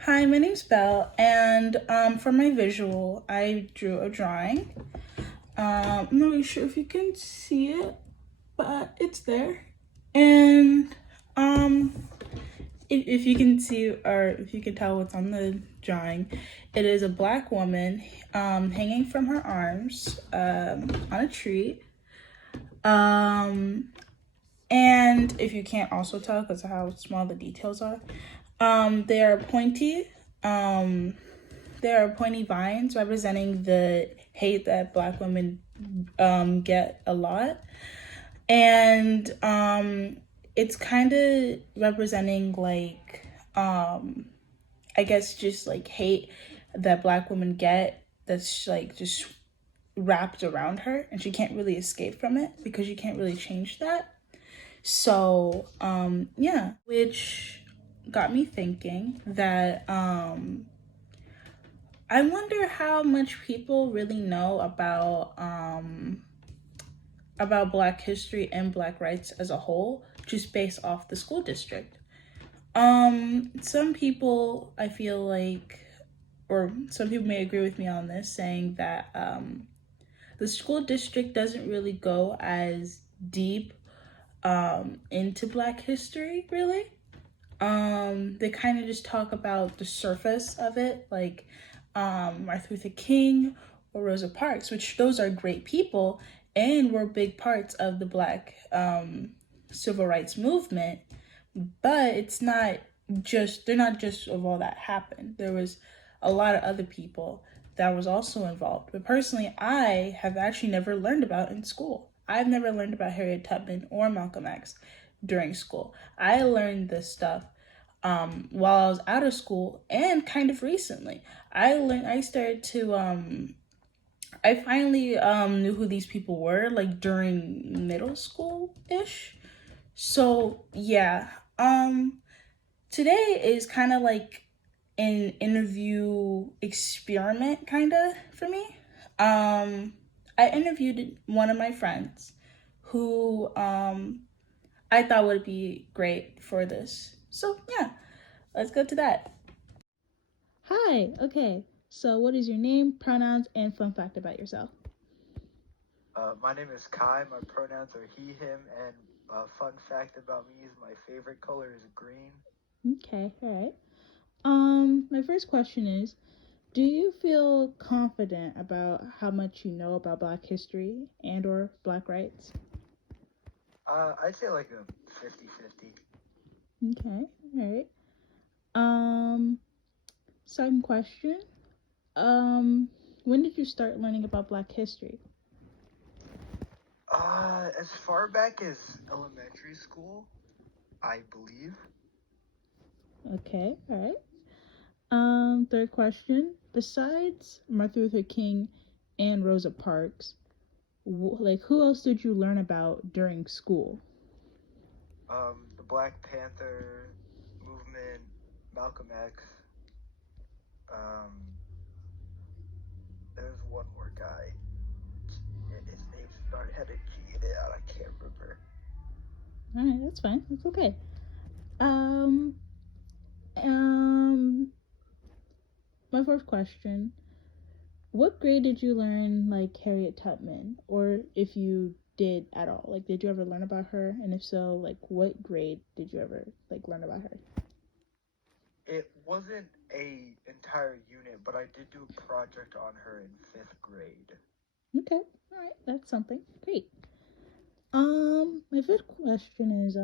Hi, my name's Belle, and for my visual, I drew a drawing. I'm not really sure if you can see it, but it's there. And um, if you can see or if you can tell what's on the drawing, it is a black woman hanging from her arms on a tree. Um, and if you can't also tell because of how small the details are, they are pointy. Um, There are pointy vines representing the hate that Black women get a lot. And it's kind of representing, like, I guess, just like hate that Black women get that's like just wrapped around her, and she can't really escape from it because you can't really change that. So, yeah, which got me thinking that I wonder how much people really know about Black history and Black rights as a whole, just based off the school district. Some people I feel like, or some people may agree with me on this, saying that the school district doesn't really go as deep into Black history, really. They kind of just talk about the surface of it, like Martin Luther King or Rosa Parks, which those are great people and were big parts of the Black civil rights movement. But it's not just, they're not just of all that happened. There was a lot of other people that was also involved. But personally, I have actually never learned about in school. I've never learned about Harriet Tubman or Malcolm X during school. I learned this stuff while I was out of school and kind of recently. I started to I finally knew who these people were like during middle school ish. So yeah, today is kind of like an interview experiment kind of for me. I interviewed one of my friends who I thought would be great for this. So yeah, let's go to that. Hi, okay. So, what is your name, pronouns, and fun fact about yourself? My name is Kai. My pronouns are he, him, and fun fact about me is my favorite color is green. Okay, all right. My first question is, do you feel confident about how much you know about Black history and or Black rights? I'd say like a 50-50. Okay, all right. Um, Second question. Um, when did you start learning about Black history? As far back as elementary school, I believe. Okay, all right. Third question. Besides Martin Luther King and Rosa Parks, like who else did you learn about during school? The Black Panther movement, Malcolm X. Um, there's one more guy. His name had a G in it. I can't remember. All right, that's fine. That's okay. Um, um, my fourth question. What grade did you learn like Harriet Tubman, or if you did at all? Like, did you ever learn about her? And if so, like, what grade did you ever like learn about her? It wasn't a entire unit, but I did do a project on her in fifth grade. Okay, all right, that's something great. My fifth question is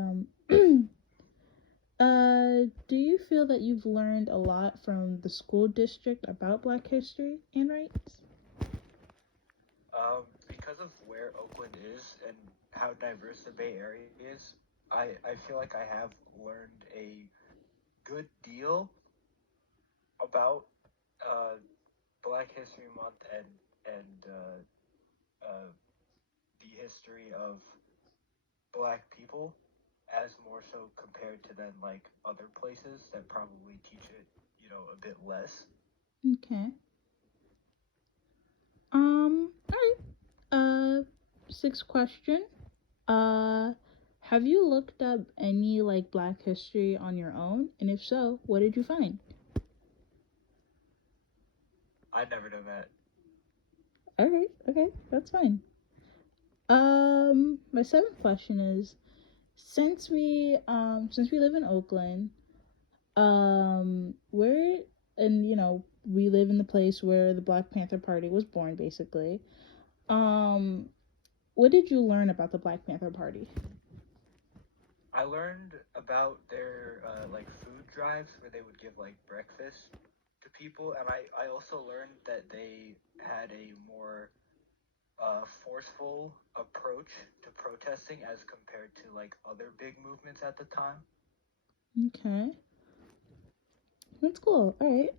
do you feel that you've learned a lot from the school district about Black history and rights? Because of where Oakland is and how diverse the Bay Area is, I feel like I have learned a good deal about uh, Black History Month and uh, the history of Black people, as more so compared to then like other places that probably teach it, a bit less. Okay. All right. Sixth question. Uh, have you looked up any like Black history on your own? And if so, what did you find? I never done that. All right, okay, that's fine. My seventh question is, since we live in Oakland, we're and we live in the place where the Black Panther Party was born, basically. Um, what did you learn about the Black Panther Party? I learned about their like food drives where they would give like breakfast to people, and I also learned that they had a more forceful approach to protesting as compared to like other big movements at the time. Okay, that's cool. All right.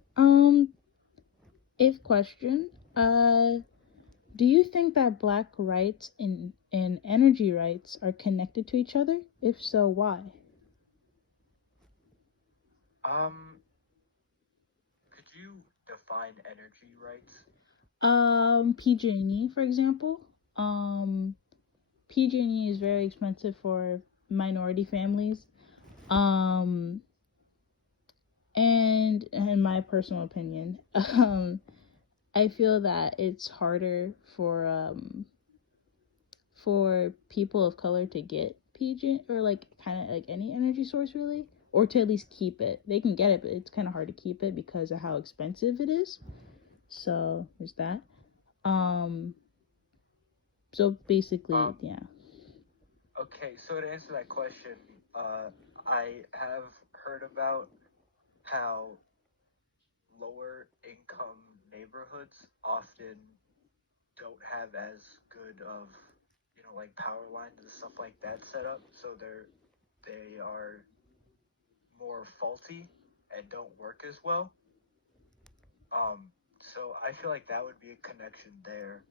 Eighth question. Do you think that Black rights and energy rights are connected to each other? If so, why? Um, could you define energy rights? PG&E, for example. Um, PG&E is very expensive for minority families. Um, and in my personal opinion, I feel that it's harder for people of color to get PG or like kind of like any energy source really, or to at least keep it. They can get it, but it's kind of hard to keep it because of how expensive it is. So there's that. Um, so basically, Um, yeah. okay, so to answer that question, I have heard about how lower income neighborhoods often don't have as good of like power lines and stuff like that set up, so they are more faulty and don't work as well. So I feel like that would be a connection there,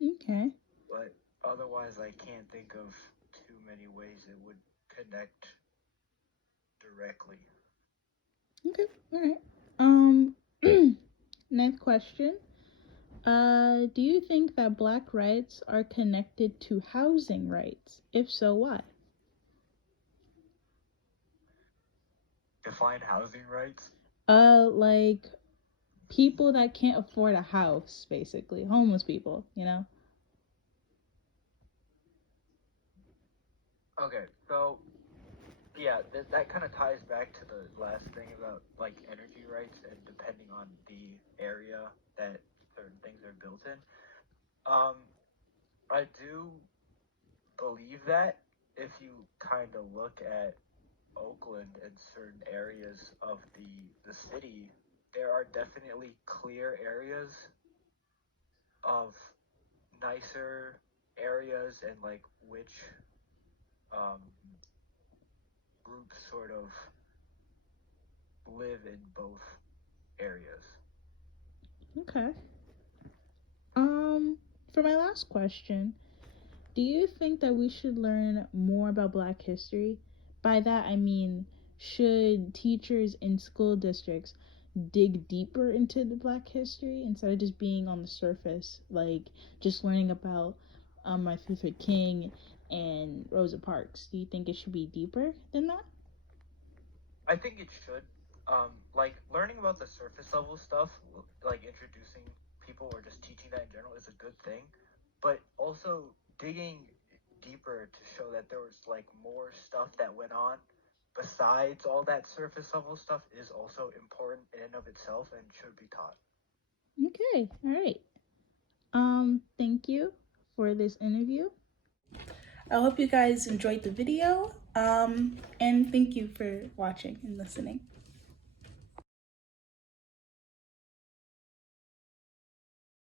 Okay. but otherwise I can't think of too many ways it would connect directly. Okay. All right. Next question. Do you think that Black rights are connected to housing rights? If so, why? Define housing rights. Like people that can't afford a house, basically, homeless people. Okay, so yeah, that kind of ties back to the last thing about like energy rights and depending on the area that certain things are built in. Um, I do believe that if you kind of look at Oakland and certain areas of the city, there are definitely clear areas of nicer areas and like which um, groups sort of live in both areas. Okay. For my last question, do you think that we should learn more about Black history? By that, I mean, should teachers in school districts dig deeper into the Black history instead of just being on the surface, like just learning about Martin Luther King and Rosa Parks? Do you think it should be deeper than that? I think it should. Like learning about the surface level stuff, like introducing people or just teaching that in general is a good thing, but also digging deeper to show that there was like more stuff that went on besides all that surface level stuff is also important in and of itself and should be taught. Okay, all right. Thank you for this interview. I hope you guys enjoyed the video. And thank you for watching and listening.